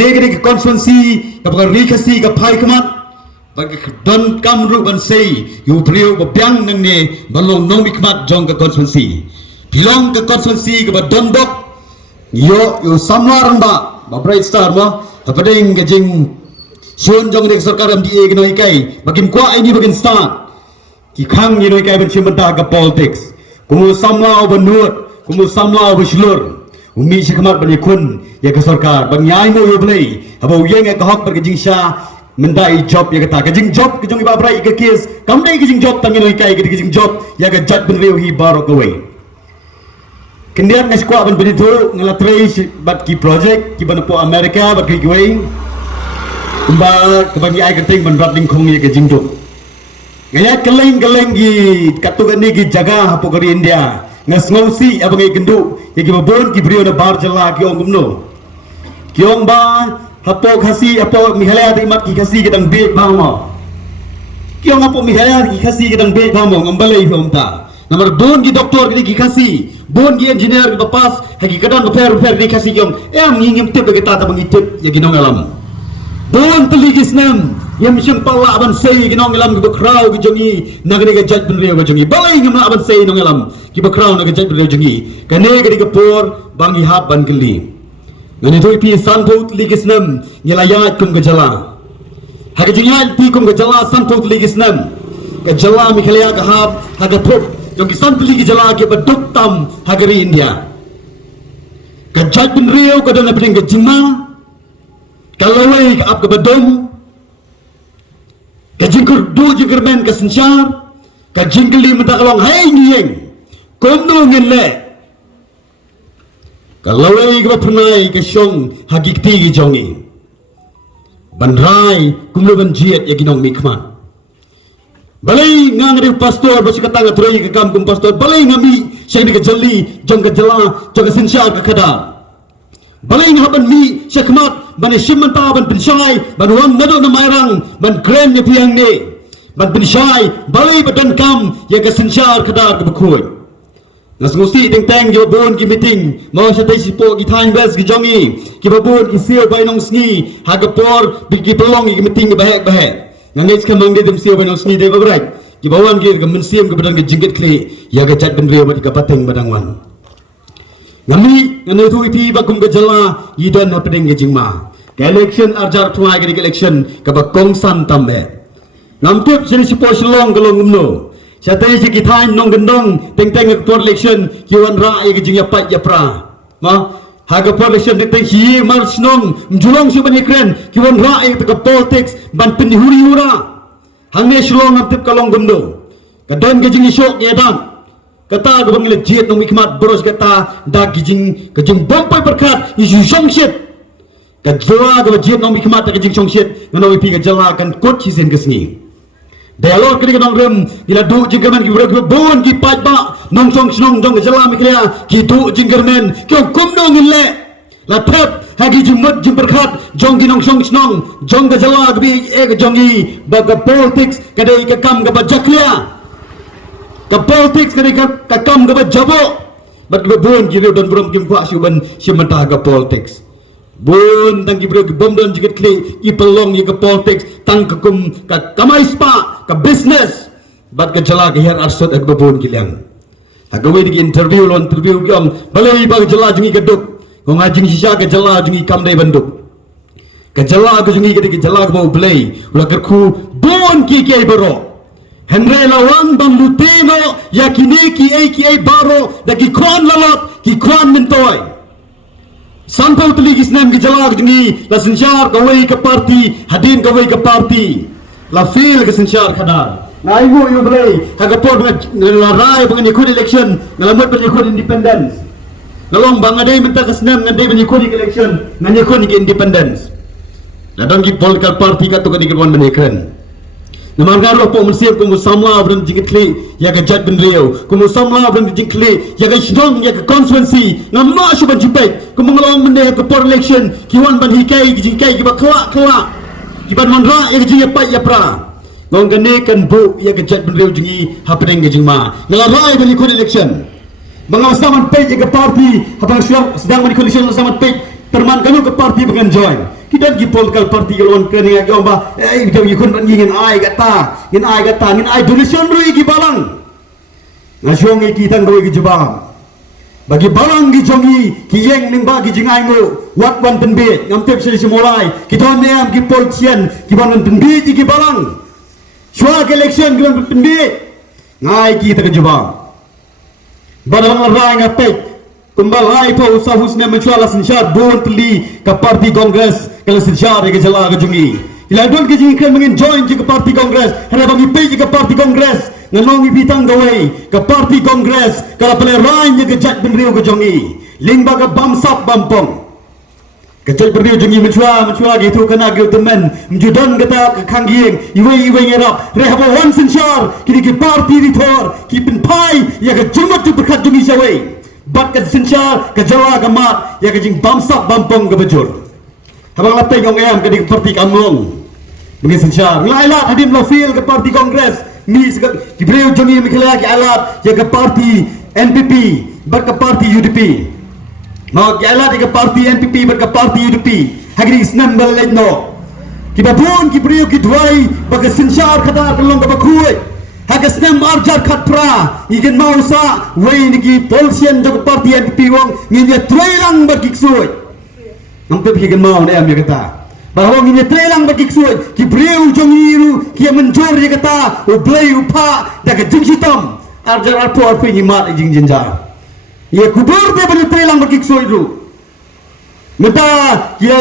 Negeri ke konstitusi ke rikasi ke pai kemat bagi don kamru bansei yu beliau bebiang nang ne balong nong kemat jong ke konstitusi bilong ke konstitusi ke don dok yo samlar ba bright star ma apa ding ke jing Sion jong dek sarkar am di noi kai bagin kwa ini bagin start ki khang ni noi kai ban chimanta ke politics kumu samla benut kumu samla beslur umi sekemat bani kun ya ke sarkar bang nyai mo yo blai abo yeng ke hok per ke jing sha mendai job ya kata ke jing job ke jong ba brai ke kes kam dai ke jing job tang noi kai ke jing job ya ke jat ben reu hi barok away kendian nes kwa ban bani tu ngala trace bat ki project ki ban po America bat ki going Umba kebagi ai keting ban rat lingkong ye ke jingduk ngaya keleng gi katugan ni gi jaga hapo kari India ngas ngausi abang ai gendu ye gi babon ki brio na bar jala ki ong gumno ki ong ba hapo khasi hapo mihalaya ti mat ki khasi ke dang be ba mo ki ong hapo mihalaya ki khasi ke dang be ba mo ngambalai homta nomor 2 ki doktor ki khasi bon ki engineer ki bapas hagi kadang repair ki khasi ki ong em ngingim tip ke ta ta bang itip ye gi nong alam Bon teligis nam yang macam pala aban sei ginong alam ke bakrau ke jongi nagri ke jat benreu ke jongi balai ngam aban sei nong alam ke bakrau ke jat benreu jongi kane ke ke por bangi hab ban geli ngani toi pi santo teligis nam nyelayat kum ke jala hak jingat pi kum ke jala santo teligis nam ke jala mi khalia ke hab hak thop jongi santo teligis jala ke baduk tam hagari India ke jat benreu ke dana peding ke jima kalau wei ke ap ke badom ke jingkur du jingkur men ke sensyar ke jingkeli mentak long hai ngiyeng kondo ngele kalau wei ke punai ke syong hakikti ke jongi bandrai kumlo banjiet ya ginong mikman balai ngang de pastor bos kata ngatroi ke kampung pastor balai ngami syang ke jeli jong ke jela jong ke sensyar ke kadar balai ngaban mi syakmat ban simanta ban pensyai ban wan nado na mairang ban grand ni piang ni ban pensyai balai badan kam ya ke sensyar kadar ke bekoi ngas ngusi teng teng jo bon ki meeting mau sa tai sipo ki thain bas ki jongi ki babon ki sio bai nong sngi ha ke por bi ki pelong ki meeting ke bahek ngangis ka mang de dem sio bai nong sngi de babrai ki bawan ki ke mensiam ke badan ke jingget kle ya ke chat ben reu ba ka pateng badang wan ngami ngane tu ipi bagum ke jala idan na pedeng ke jingma ke election arjar tuai ke election ke bakong san tambe namtip sini sipo selong ke longumno satai si kitain nong gendong teng teng ke election kiwan ra ke jingya pat ya pra ma haga election de teng hi mars nong mjulong su ban ekren kiwan ra ke politics ban penihuri hura hangne selong namtip ke longumno kadon ke jingi syok yedan kata gabang legit nong mikmat boros kata da gijing kejing bompai berkat isu songshit kajwa gabang legit nong mikmat da gijing songshit nong ipi kajala kan kot hisen kesni dialog kini nong rem ila du jinggaman ki berag bon ki pajba nong song snong jong kajala miklia ki du jinggermen ki kum nong ile la pep hagi jimot jim berkat jong ki nong song snong jong kajala gabi ek jongi baga politics kadai ka kam ga bajaklia ke politics ke kam ke jabo bat ke bon gile don brom kim kwa syuban simanta ke politics bon tang ki bro ke bom don jiget kle ki pelong ke politics tang ke kum ke kamai spa ke business bat ke jala ke her arsot ke bon gileng agawe di interview ki om balai ba jala jungi ke duk ko ngajing sisa ke jala jungi kam dai banduk ke jala ke jungi ke jala ke bo blai ula ke khu bon ki ke bro Henry lawang bambutino yakini ki ai baro daki kwan lalot ki kwan mentoy sampai teligis nem ki jalag dingi la sensyar kawai ke parti hadin kawai ke parti la fil ke sensyar kadar ngai go yo blai kaga por la rai bangan ikut election ngalamot ban ikut independence lalong bangade minta ke senam ngade ban ikut election ngani ikut independence ladang ki political party ka to ka dikwan menekan Namargaro po mensiap kumu samla bern jingkli ya ke jat ben reu kumu samla bern jingkli ya ke shdong ya ke constituency ngamma shuban jipek kumu ngalong mende ke por election kiwan ban hikai ki jingkai ki bakla ki ban manra ya ke jingya pat ya pra ngong gane kan bu ya ke jat ben reu jingi hapeng ke jingma ngalarai ban ikut election bangaw saman page ya ke party habang sedang ban ikut election saman page terman kanu ke party pengen join kita gi political party galon kene ga omba jong ikun ban ngin ai gata ngin ai donation rui gi balang na jong ki tang rui gi jubang bagi balang gi jongi ki yeng ning ba gi jingai ngo wat wan penbe ngam tep seli mulai ki don nem gi politician ki ban penbe gi balang shwa election gi penbe ngai ki ta gi jubang badang rai ngapek kumbalai po usah husna mencuala sinsyar bon teli ke parti kongres kalau sinsyar ke jala ke jungi ila don ke jing kan mengin join ke parti kongres hara bagi pe ke parti kongres nganongi bitang gawe ke parti kongres kalau pele rai ke jat benriu ke jungi ling baga bamsap bampong ke jat benriu jungi mencuala gitu kena gil temen menjudan kata ke kangieng iwe ngerap rehabo wan sinsyar kini ke parti ritor ki penpai ya ke jumat tu berkat jungi sawai bat ke sinsyar ke jawa ke mat ya ke jing bamsap bampong ke bejur habang latai kong em ke di parti kamlong mungkin sinsyar ngailat hadim lo feel ke parti kongres ni ki breu jongi mikhala ki alat ya ke parti NPP bat ke parti UDP no ki alat ke parti NPP bat ke parti UDP hagri isnan balai no ki babun ki breu ki duai bag sinsyar khadar kelong ke bakhuai hagas nem arjar khatpra igen mausa wei niki polsian jog parti NPP wong nginya trailang bagiksoi nampe igen mau ne am ya kata bahwa nginya trailang bagiksoi ki breu jongiru ki menjor ya kata u blai upa daga jingsitam arjar arpo arpo ni mat jing jinjar ye kubur de ban trailang bagiksoi ru meta ki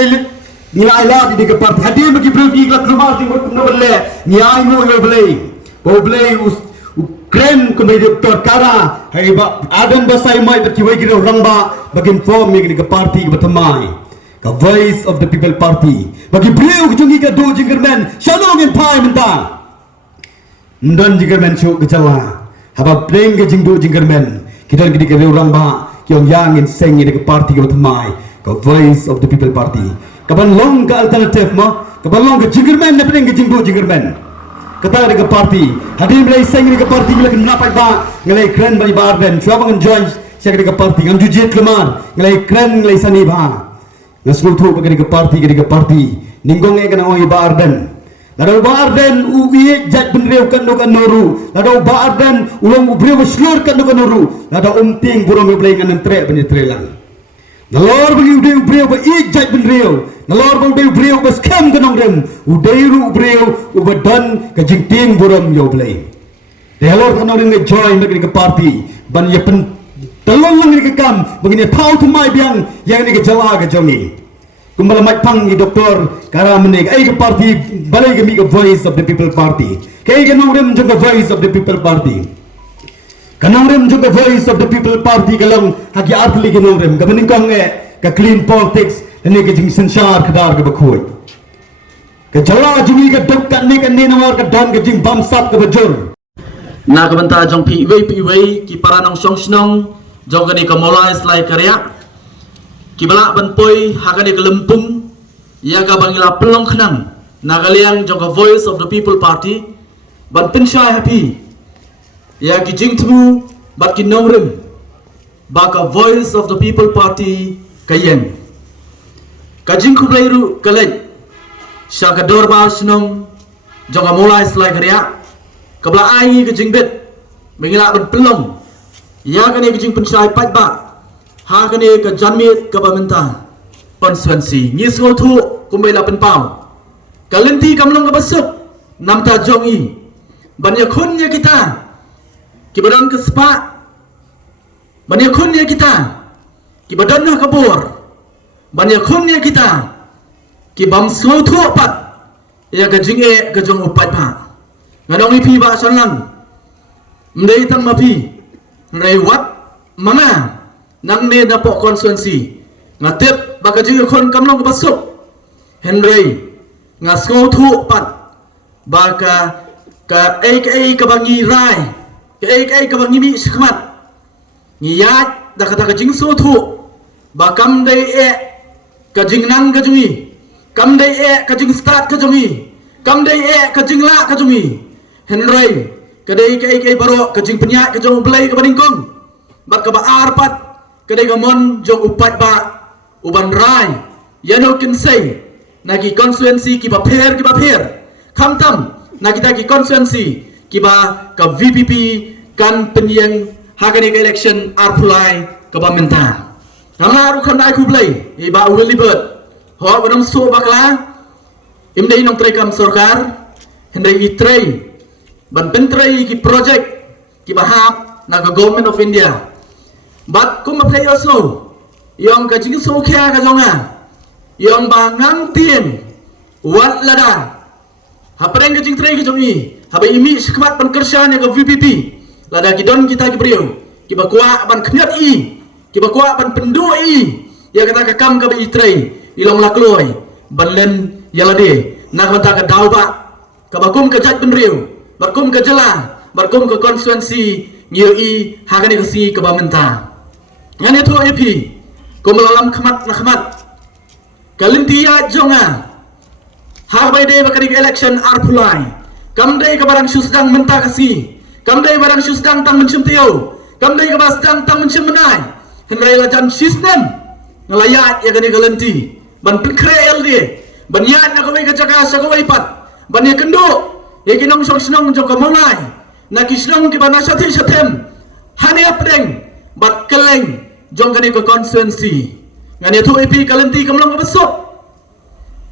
nilai la di ke parti hadir bagi breu ki klak rumah di no bele ni ai no yo blai Oblay Ukraine kumai Dr. Kara hai ba adan basai mai berkiwai kira rangba bagi inform ni ke parti ke bertemai ke voice of the people party bagi beliau kejungi ke do jingerman shalom in pai menta ndan jingerman show kejala haba pleng ke jingdo jingerman kita ke rangba kyong yang in seng ni ke parti ke bertemai ke voice of the people party kapan long ke alternative ma kapan long ke jingerman na pleng ke jingdo jingerman kata dengan parti hadir mulai seng dengan parti bila kena pai ngalai keren bagi barden cuba bangun join saya dengan parti ngam jujit lemar ngalai keren ngalai sani ba ngasul tu bagi dengan parti ninggong kena oi barden lado barden uie jat benreu kan noru lado barden ulong ubreu slur kan noru lado umting burung mulai ngan tre penetrelang nalor bagi ubreu ba ijat benreu nalor bagi ubreu ba scam kan ngrem udairu ubreu ubadan ka jingting buram yo blai delor kan ngrem join bagi ke parti ban ye pen telong lang ni ke kam bagi ni thau thumai biang yang ni ke jala ke jongi kumbala mai pang ni doktor kara menik ai ke parti balai ke mi ke voice of the people party kai ke ngrem jong voice of the people party kanongrem juga voice of the people party kalong hagi artli kanongrem gabaning kong ka clean politics ini ke jing sensyar kedar ke bakhoi ke jala jumi ke dok kan ni nawar ke don ke jing bamsap ke bejur na kabanta jong pi ki paranong song snong jong kani ka molai slai karya ki bala ban poi hakani ke lempung ya ka bangila pelong khnang na galiang jong ka voice of the people party ban pensha happy ya ki jingtmu bat ki nomrem baka voice of the people party kayen ka jingku blairu kalej shaka dorba snom jonga mulai slai karya kabla ai ke jingbet mengila ban pelong ya kane ke jing pensai pat ba ha kane ke janmit ka bamenta konstituensi ni skol thu kumbela pen pau kalenti kamlong ka basuk namta jongi ban ya khun ya kita kibadan ke sepak banyak kunnya kita kibadan nak kabur banyak kunnya kita kibam slow tu pat ya kajing kajong upat pa ngadong ipi ba sanlang mdei tang mapi rewat mama nang ne na po konstituensi ngatep ba kajing kon kamlong basuk henry nga slow tu pat ba ka ka bangi rai cái bang ngimi skmat ngiyat da kata ka jing so thu ba kam dai ka jing nang ka jungi kam dai ka jing start ka jungi kam dai ka jing la ka jungi henry ka dai cái baro ka jing penya ka jong play ka badingkong ba ka ba arpat ka dai ka mon jong upat ba uban rai yano kin say nagi konstituensi kiba pher kamtam na kita ki konstituensi kiba ka VPP kan penyeng hagani ka election arpulai ka bamenta namla ru khan ai kublai iba ulibet ho banam so bakla imdei nong trekam sarkar hendai itrei ban pentrei ki project ki bahap na ka government of India but kum play also yang ka jing so kya ka jonga yang bangang tien wat lada hapreng ka jing trei ki jongi habai imi skmat ban kershan ka VPP lada ki don kita ki brio ki bakwa ban khnyat i ki bakwa ban pendu i ya kata ka kam ka bi trei ilong lakloi ban len yalade nak banta ka dau ba ka bakum ka jat ben riu bakum ka jela bakum ka konstituensi ngiu i hagani ka si ka bamenta ngani to EP ko melalam khmat na khmat kalintia jonga habai de bakari election arpulai kamdai ka barang susdang menta ka si kamdai barang susdang tang mencim tio kamdai ka basdang tang mencim menai henrai lajan sistem ngelayat ya gani kalenti ban pikre dia ban yat na kawai ka jaga sa kawai pat ban ya kendo ya kinong snong jong ka mulai na kisnong ki banasa ti satem hani apdeng bat keleng jong kani ka konstituensi ngani tu EP kalenti kamlong ka besok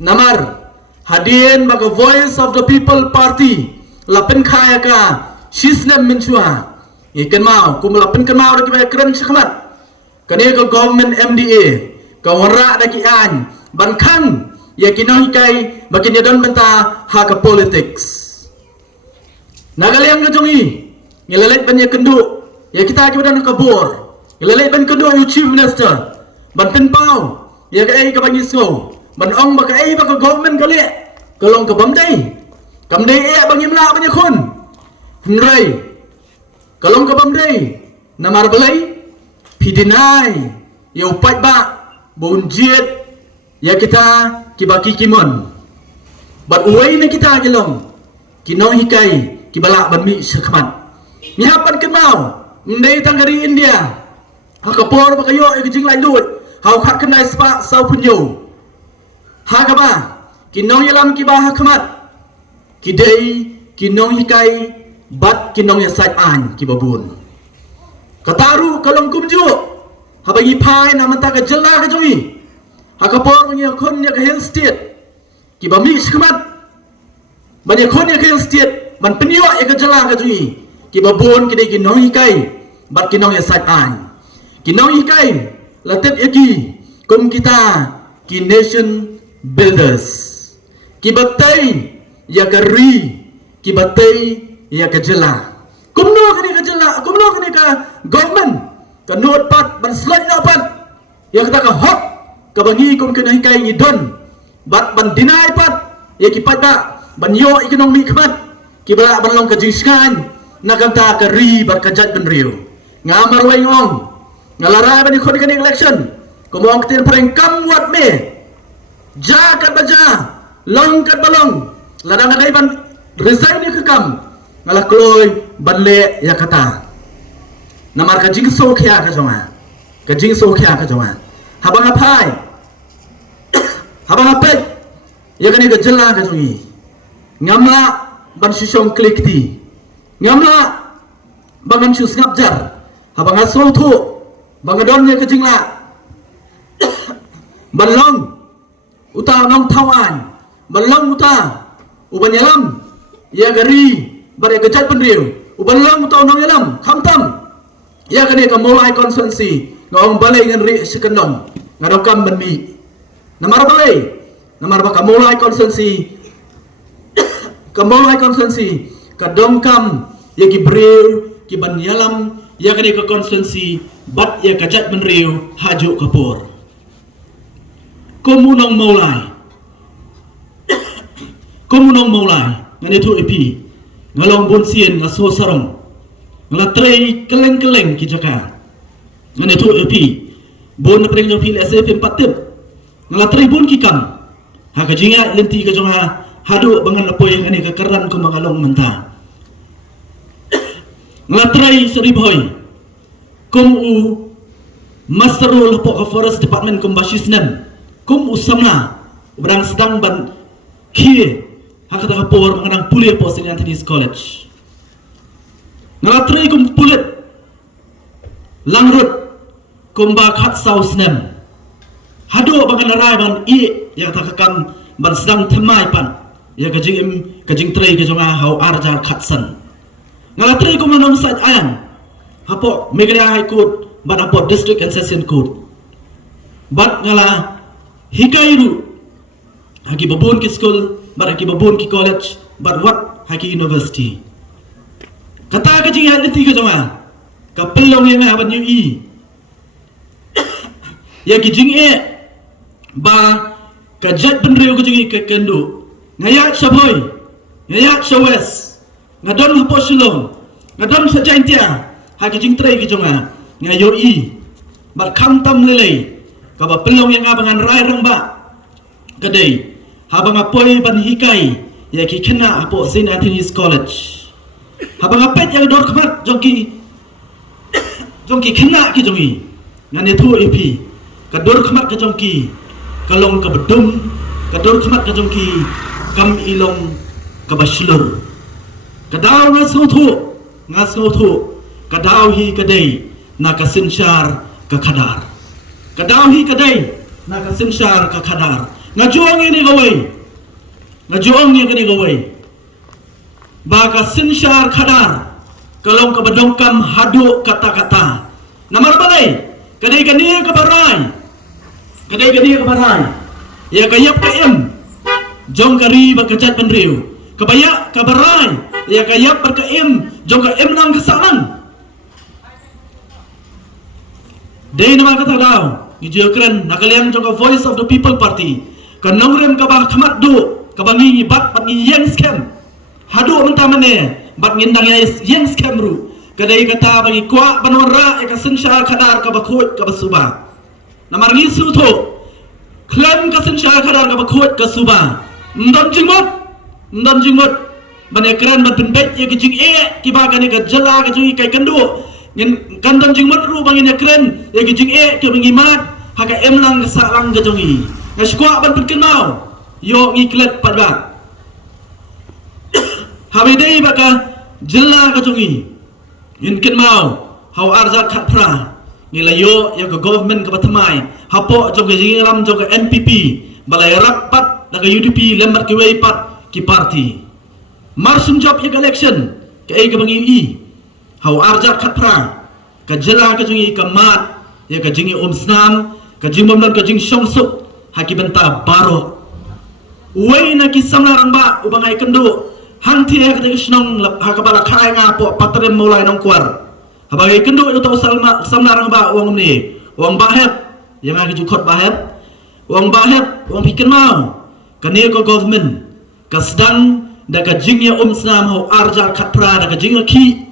namar hadien baga voice of the people party lapen khaya ka shisnem minchua ikan mau kumlapen kan mau dak ba keren sakmat kani ka government MDA ka wara dak an ban khang ya kinong kai bakin ya don benta ha ka politics nagaliang ka jongi ngelelet ban ya kendu ya kita ki badan ka bor ngelelet ban kendu you chief minister ban pen pau ya ka ai ka bangi so ban ong ba ka ai ba ka government ka le kalong ka bamdai kamdai e bangi mla ban ya khun hnrai kalong ka bamdai namar belai pidinai ya upat ba bunjit ya kita kibaki kimon bat uai na kita gelong kinong hikai kibala banmi sakmat nyapan kemau ndai tanggari India hakapor bakayo ikjing lai lut hau khat kenai spa sau punyo hakaba kinong yalam kibah hakmat kidai kinong hikai bat kinong ya sat an kibabun kataru kalong kumju habagi pai namanta ka jela ka jongi hakapor bagi khon ya ka hill state ki bami skmat bani khon ya ka hill state ban penyo ya ka jela ka jongi ki babon ki dei ki nong hikai bat ki nong ya sat an ki nong hikai latet yaki kum kita ki nation builders ki batai ya ka ri ki batai ya ka jela kumno kini ka jela kumno kini ka government ka not pat ban slot na pat ya kata ka hok ka bangi kum kena hikai ni don bat ban deny pat ya ki pada ban yo ekonomi khmat ki bala ban long ka jingskan na kanta ka ri bat ka jat ban riu ngamar wai ngong ngalara ban khon kini election komong tin preng kam wat me ja kat baja long kat balong ladang adai ban resign ni ke kam ngala kloi ban le ya kata namar ka jing so khya ka jonga ka jing so khya ka jonga habang apai habang apai ya kani ka jela ka jongi ngamla ban sisong klikti ngamla bangan sus ngapjar habang aso thu bangadon ya ka jingla balong uta nong tawan balong uta uban yalam ya gari bare ka jat penriu uban lang uta nong yalam khamtam ya kani ka mulai konsensi ngong balai ngan ri sekenong ngadokam benmi namar balai namar baka mulai konsensi ka dongkam ya ki breu ki ban yalam ya kani ka konsensi bat ya ka jat benriu haju kapur komunong maulai ngani tu epi ngalong bon sien ngaso sarong ngalatrei keleng-keleng ki jaka ngani tu epi bon na preng jopi SFM patip ngalatrei bon ki kam ha ka jinga lenti ka jonga hadu bangan apoy ngani ka karan ko mangalong menta ngalatrei sori boy kum u masterul po ka forest department kum basisnan kum usamna Berang sedang ban kie hak kata kapor mengenang pulia po St. Anthony's College. Ngalatri kum pulit langrut kumba khat saus nem. Hado bangan rai ban i yang takakam ban sedang temai pan. Ya kajing tray kajonga hau arjar khatsan. Ngalatri kum menang sat ayang. Hapo Meghalaya High Court ban hapo District and Session Court. Bat ngala hikairu haki babun ki school, bat haki babun ki college, bat wat haki university. Kata kajing hal itu kajonga. Kapelong yang haban UI. Ya kijing ba kajat benriu kajing ke kendu. Ngayak syaboy, ngayak syawes. Ngadon hapo shilong, ngadon sajaintia. Haki jing tray kajonga. Ngayoi. Bat kamtam lelei. Kaba pelong yang abangan rai rangba. Kadai habang apoy ban hikai ya ki kena apo St. Anthony's College. Habang apet yang dor khamat jongki kena ki jongi. Ngane thu epi. Ka dor khamat ka jongki. Kalong ka bedum, ka dor khamat ka jongki. Kam ilong ka baslur. Kadaw ngasuthu. Kadaw hi kadai na kasinsyar ka khadar. Kadaw hi kadai na kasinsyar ka khadar. Ngajuang ini gawai. Baka sinsyar khadar. Kalong kabadongkam hadu kata-kata. Namar balai. Kadai kania kabarai. Ya kayap kaim. Jong kari bakajat penriu. Kabayak kabarai. Ya kayap berkaim. Jong kaim nang kesalan. Day nama kata daw. Ngijokren nakaliang jong ka Voice of the People Party. Kanongrem kabah khamat du kabangi bat yang scam. Hadu mentamane bat ngindang yang scam ru. Kadai kata bagi kwa banwara eka sinsyar khadar kabakut kabasuba. Namar ngisu tu klan ka sinsyar khadar kabakut kasuba. Ndon jingmot bane kran bat penbet ya kijing kibaga ni ka jala ka jungi kai kandu. Ngin kandon jingmot ru bangin ya kran ya kijing ke mengimat haka emlang salang ka jungi. Ngaskuak ban penkenau yo ngiklet padba. Habidai baka jela ka jungi. Inkin mau hau arza khatpra ngilayo ya ka government ka batamai hapo jong ka lam jong ka NPP balai rapat daga UDP lembat ki wei pat ki party marsum job ya election ka ai ka bangi hau arza khatpra ka jela ka jungi ka mat ya ka jingi snam ka jingmom dan ka jing songsuk haki benta baro wei na ki samlarang ba ubangai kendu hanti ya ketika senong hakabala kai ngapo patrem mulai nongkuar habagai kendu itu samlarang ba uang ni uang bahet yang lagi jukot bahet uang pikir mau kani ko government ka sedang da ka jingya snam ho arja khatra da ka jingya ki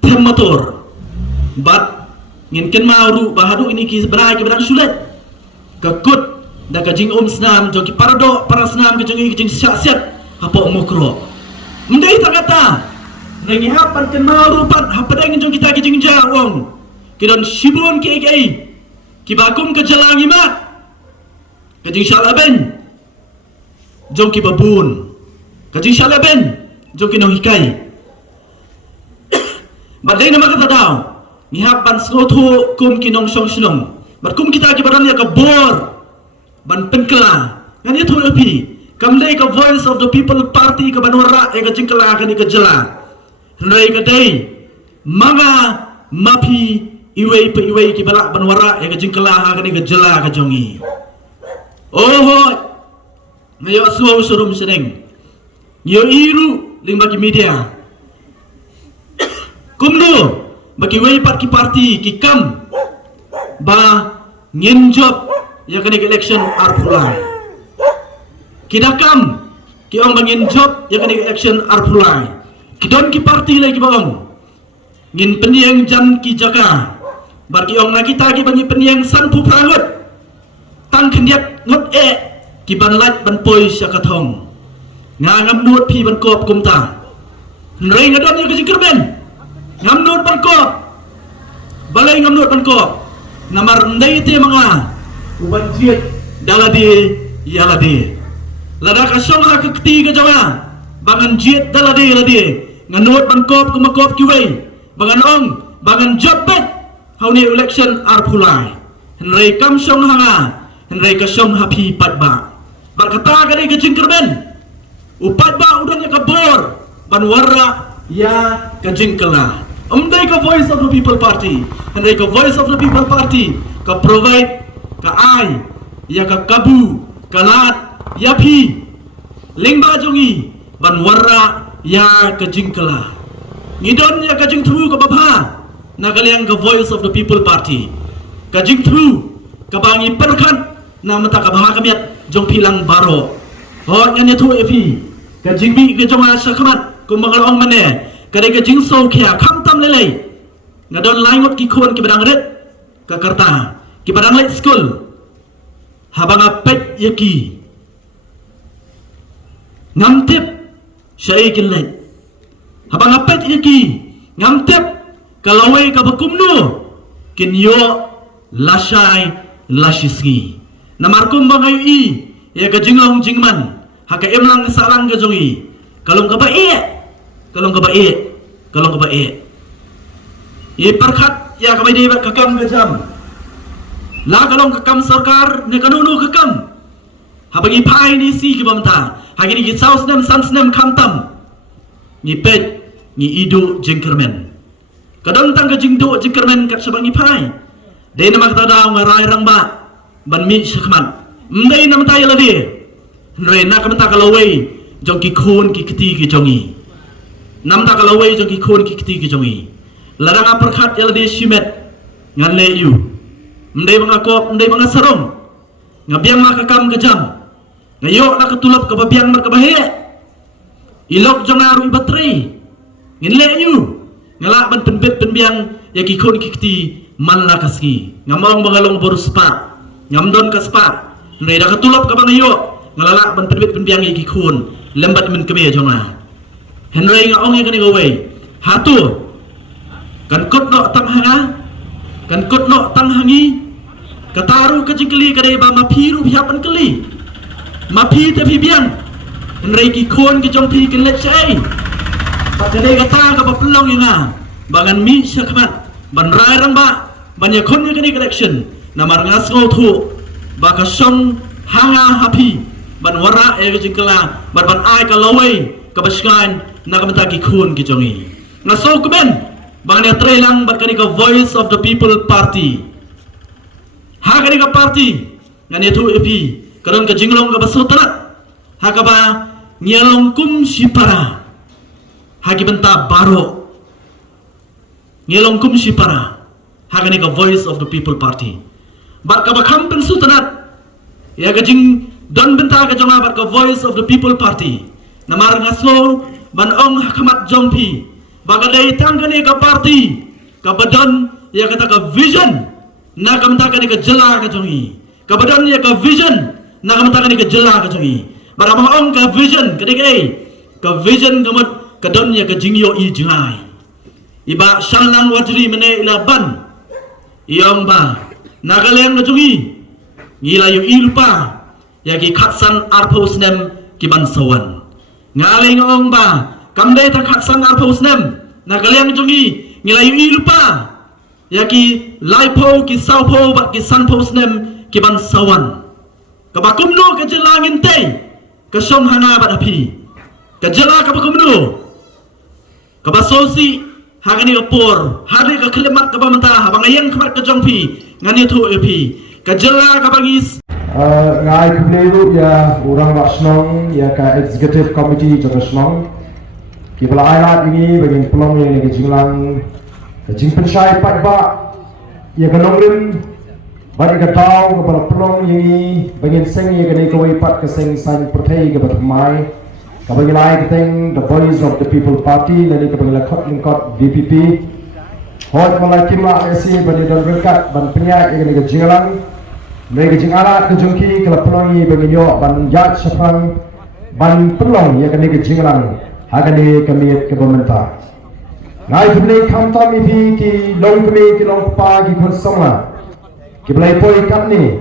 tem motor bat ngin mau ru bahadu ini ki berai ke berang sulit ka kut da ka jing snam joki parado para snam ke jing siat hapo mukro mendai tak kata nengi hapan ken maru pat hapadang jong kita ki jing jawong kidon shibun ki bakum ke jalangi mat ke jing shalaben jong ki babun ke jing shalaben jong ki no hikai badai nama kata daw ni hapan slotu kum ki nong shong shlong bat kum kita ki badan ya ka bor ban penkela ngani to api kamlei ka Voice of the People Party ka banwara e ka jingkala ka ni ka jela hendai ka dai manga mapi iwei ki balak banwara e ka jingkala ka ni ka jela ka jongi oh ngayo suau surum seneng yo iru ling bagi media kumdu bagi wei pat ki party ki kam ba nginjob ya ka ni election arpulai kidakam ki ong bangin job ya kan election arpulai kidon ki parti lagi bang ngin penyeng jan ki jaka bagi ong na kita ki bangi penyeng sanpu prangut tang kendiak ngot ki banlat ban poi syakathong ngam nut pi ban kop kumta nrei ngadon ya ki kerben ngam nut ban kop balai ngam nut ban kop namar ndai te manga uban jiet daladi ialah dia. Lada kasong ha ketiga jawa. Bangan jet dala dia. Nganut bangkop ke makop kiwei. Bangan ong, bangan jobet. Hauni election arpulai. Henry kamsong hanga. Henry kasong hapi patba. Berkata kali ke jingkerben. Upatba udangnya kabor. Banwara ya ke jingkela. Umdai ka Voice of the People Party, Henry ka Voice of the People Party, ka provide, ka ai, ya ka kabu, kalat, ya pi, lingba jongi, banwara ya ka jingkala. Ngidon ya ka jingtru ka babha, nagaliang ka Voice of the People Party, ka jingtru, ka bangi perkat, na mata ka baha kamiat, jong pilang baro. Hot nga niya epi, ka jingbi ka jong asya kamat, kung mga laong mane, kadai ka jing so kya kham tam lelei ngadon laingot ki khon ki badang ret ka karta ki badang let school habang apet yaki ngamtep syai kinlet habang apet yaki ngamtep kalawai ka bakumno kinyo lasai lashiski namarkum bangayu i ya ka jinglong jingman haka emlang sarang ka jongi kalong ka ba kalong kebaik ye perkat ya kamai dia kakam kejam la kalong kakam sarkar ne kanunu kakam habagi pai ni si ke bamta hagi ni saus nem sans nem kamtam ni pet ni idu jingkermen kadang tang ke jingdo jingkermen kat sabangi pai de nama kata da ngarai rangba ban mi syakman mdei nam tai ladi re na kamta kalawai jong ki khon ki kiti ki jongi nam ta kalawai jong ki khon ki kiti ki jongi larang perkhat yala de shimet ngan le yu mdei banga kop mdei banga sarong ngabiang ma kakam kejam ngayo na ketulap ka babiang mar ka bahe ilok jong aru ibatri ngin le yu ngala ban penbet penbiang ya ki khon ki kiti man la kaski ngamong bangalong boruspa ngamdon kaspa mdei da ketulap ka bangayo ngalala ban penbet penbiang ya ki khon lembat men keme jonga Henry nga ong yang kani gawai hatu kan kot no tang hanga kan kot no tang hangi kataru ka jingkeli kadai ba mapiru bihapan keli mapi te biang Henry ki khon ki jong pi ken let chai pa kadai kata ka pelong nga bangan mi syakmat ban rai rang ba ban ya khon ni kani collection namar ngas ngo thu ba ka song hanga hapi ban wara e jingkela ban ai ka lawai kabaskan nakamata ki khun ki jongi ngaso kuben bangnya trelang bakani ka Voice of the People Party ha kani ka party ngane thu epi karon ka jinglong ka basutara ha ka ba nyalong kum sipara ha ki benta baro nyalong kum sipara ha kani ka Voice of the People Party bat ka ba kampen sutanat ya ka jing don benta ka jonga bat ka Voice of the People Party namar ngaso ban ong hakamat jongpi bagadai tangkani ka party ka badan ya kata ka vision na kamtakani ka jela ka jongi ka badan ya ka vision na kamtakani ka jela ka jongi baramang ong ka vision kadikai ka vision kamot ka don ya ka jingyo i jingai iba shalang wajri mene ila ban iyong ba nagaleng ka jongi ngilayu ilpa ya ki khatsan arpos nem ki ban sawan ngaling ong ba kamdai tak khatsan arpos nem nagaleng jongi ngilayu ilpa yaki laipo ki saupo bat ki sanpos nem ki ban sawan kabakumno ka jelangin tei ka som hanga bat api ka jela kabakumno kabasosi hagani opor hade ka klemat ka bamanta habangayang kabat ka jongpi ngani thu api ka jela kabagis ngai kubleru ya urang wasnong ya ka executive committee jodosnong kibla ailat ini bagi pelong yang lagi jinglang jingpen syai patba ya kanongrim bagi katau kepala pelong ini bagi seng ya kani kawai pat keseng san pertai ke batmai kabagi lai keteng the Voice of the People Party dari kabagi lakot lingkot DPP hot malai kimla esi bagi dan berkat ban penyak yang lagi jinglang mereka jingala kejungki kalau pelong ini bagi yo ban jat syafang ban pelong ya kani kejinglang hagani kami ke pemerintah. Ngai kini kamta mipi ki long kami ki long pa ki konsoma. Ki belai poi kap ni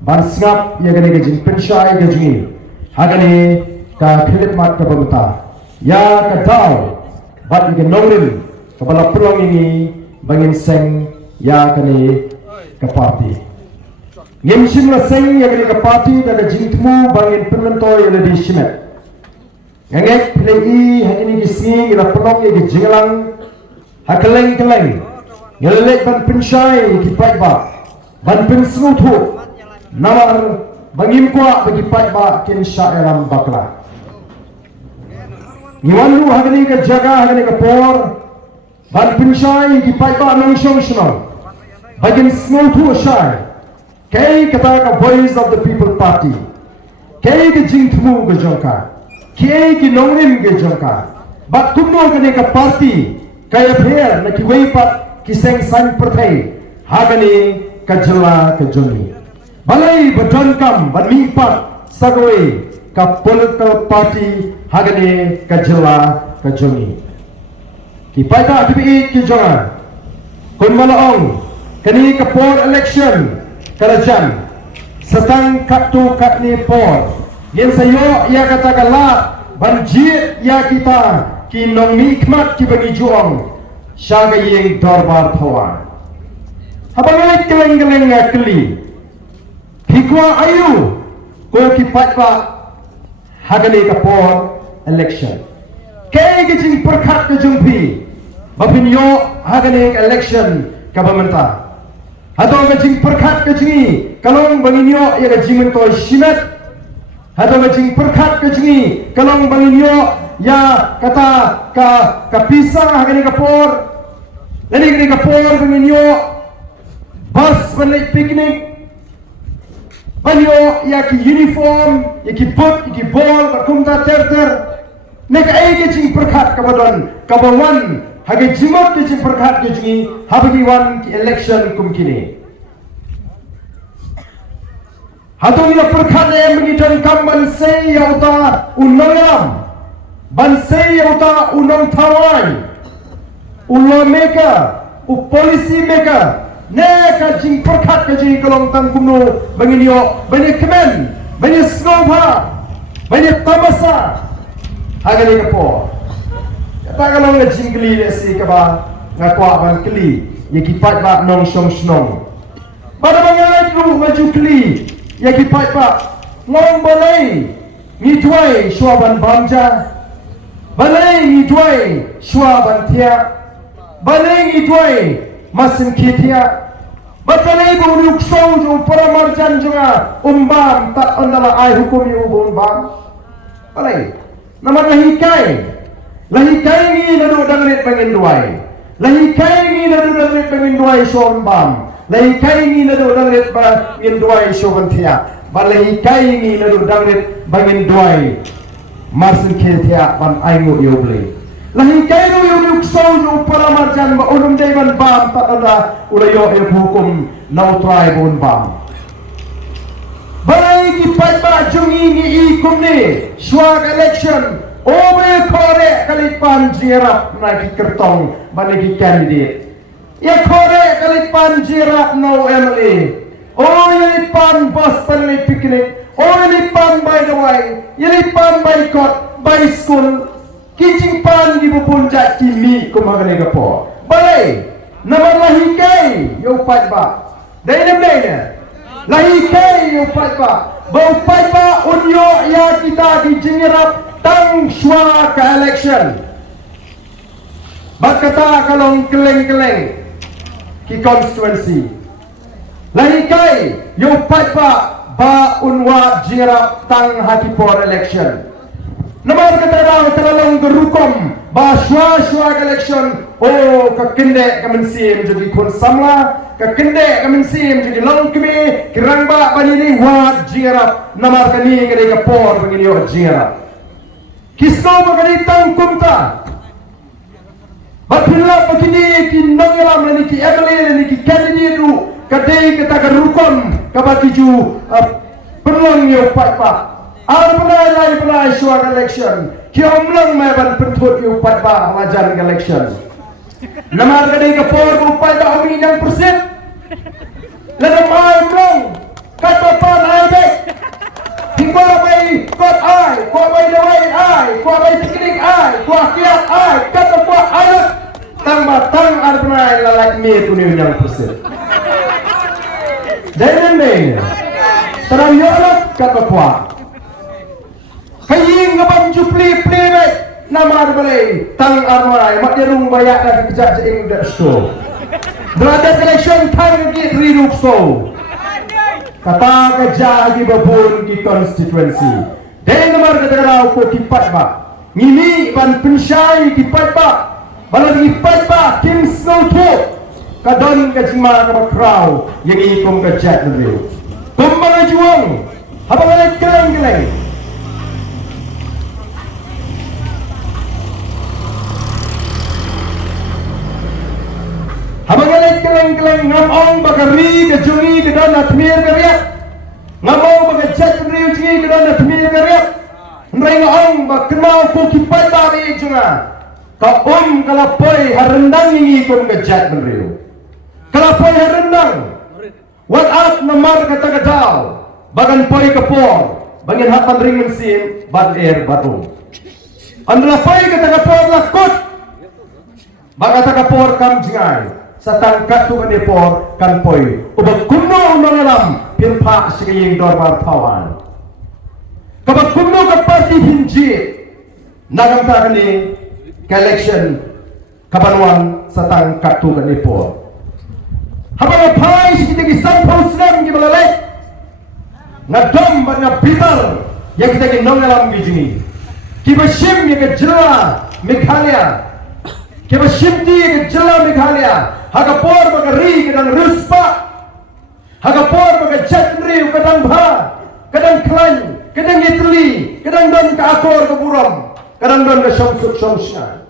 ban sngap ya gani ke jing pensyai ke jingi hagani ka khidmat ka pemeta ya ka dau bat ke nongrin ka bala pelong ini bangin seng ya kani ka parti ngimsim la seng ya gani ka parti da ka jing tmu bangin penmentoy ya di shimet ngek plei hagani ki singi ila pelong ya ke jinglang hakeleng-keleng ngelelek ban pensyai ki paitba ban pensnutu namar bangim kwa bagi paitba kin syairam bakla ngiwanlu hagani ka jaga hagani ka por ban pensyai ki paitba nong shong shong bagin snutu syai kay kata ka voice of the people party kay ki jingtmu ke jongka kay ki nongrim ke jongka bat kumno hagani ka party kaya pher na ki weipat kiseng sang pertai hagani kajela kajoni balai badangkam badmipat sagoi ka political party hagani kajela kajoni ki paita dibi ki jonga kun malaong kani kapor election karajan setang katu katni por yen sayo ia kata kala banjir ya kita ki nong mikmat ki bagi juang syaga yeng dorbar thawan habang keleng-keleng ngakli hikwa ayu ko ki patpa hagani kapor election kay gijing perkhat ke jumpi bapinyo hagani election kabamenta hato gijing perkhat ke jingi kalong banginyo ya gijing to shimet hato gijing perkhat ke jingi kalong banginyo ya kata ka pisang hagani kapor lani gani kapor banginyo bus balik piknik banyo ya ki uniform ya ki boot ya ki ball bakumta terter nek ai ke jing perkhat kabadon kabawan hage jimat ke jing perkhat ke jingi habagi wan ki election kumkini hatong ila perkhat em mengidan kamban sei yauta unayam ban sei yauta unang tawai ulo meka u polisi meka ne ka jing perkhat ke jing kolong tang kumno banginyo bani kemen bani snowha bani tamasa hagani kapo kata kalong na jing kli ne si kaba ngakwa ban kli ye ki pat ba nong shong snong pada bangalai lu maju kli ye ki pat ba ngong balai ni tuai shwaban banja balai ni tuai shwaban tia balai ni tuai masin kitia batalai bu nuksau jo para marjan juga umbam tak andala ai hukum yu umbam balai nama lahikai ni nadu dangret pengin duai lahikai ni nadu dangret pengin duai so umbam lahikai ni nadu dangret pengin duai so bantia balahikai ni nadu dangret pengin duai masin kitia ban aingu yu beli lahi kainu yung nuksau yung para marjan ba unum day ban bam tak ada ulayo el hukum nau try bun bam balai ki patba jungi ni ikum ni swag election obe kore kalipan jirap na ki kertong balai ki candidate ya kore kalipan jirap no emily oh yalipan bus balai picnic oh yalipan by the way yalipan by court by school kijing pan di bupunjak kimi kumagane gapo balai nama lahikai yo patba dainem lahikai yo patba bau patba unyo ya kita di jingrap tang shwa ka election bakata kalong keleng-keleng ki constituency lahikai yo patba ba unwa jingrap tang hakipor election Namar kata terlalu gerukom bahwa suara election oh kekende kemensim jadi kun samla kekende kemensim jadi long kami kerangba panini wat jingarap namar kani kene kapor begini oh jingarap kisno begini tangkumta batila begini ki nongelam lani ki emily lani ki candidate ru kadai kata gerukom kabakiju perlong yo pat Alhamdulillah pernah suara election. Kiam lang may ban pentut yung patba majan election. Namar kadai kapor upay ba uminang persen. Lalu may long kata pa kuah bayi teknik kuah kiat kata kuah ayat tang batang arbnai lalak mir kuning yang persen. Denen terang yorok kata kuah. Kaying ngabang jupli plebe nama arbnai tang arbnai mak derung bayak dah kejak jeng dah sto. Berada election tang git rinuk so. Kata kerja di babun di konstituensi. Dan nomor kata ko kipat ba. Ngini ban pensyai kipat ba. Balang kipat ba kim snow to. Kadon kajima ka kraw yang ikom kajat nriu. Kumbang juang. Habang ay keleng-keleng. Habang alay keleng-keleng ngamong bakari kajungi kedan atmir kariat ngamong bakajat riu jingi kedan atmir kariat nreng ong bakmau ko kipai babi junga ka kalapoy harendang ini kom kajat riu kalapoy harendang what out namar kata kadal bagan poy kapor bangin hatan ring mensim bad air batung andrapoy kata kapor lakot bagata kapor kam jingai satang katu kan depor kan poi ubak kuno mengalam pimpa segaying dormar tawan kabak kuno ke parti hinji nagam ta kani election kabanwan satang katu kan depor habang pai sikita ki sampau senam ki balalai ngadom ban bitar yang kita ki nongalam ki jingi ki basim yang ke jela Meghalaya ki basim ti ke jela Meghalaya Hagapor bagari kadang ruspa Hagapor bagajat riu kadang bha kadang klan kadang itli kadang don ka akor ka buram kadang don ka syamsut syamsya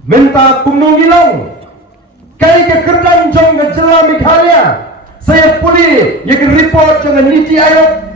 minta kumno gilong kai ka kerdang jong ka jela Meghalaya saya puli yang report jong Niti Ayog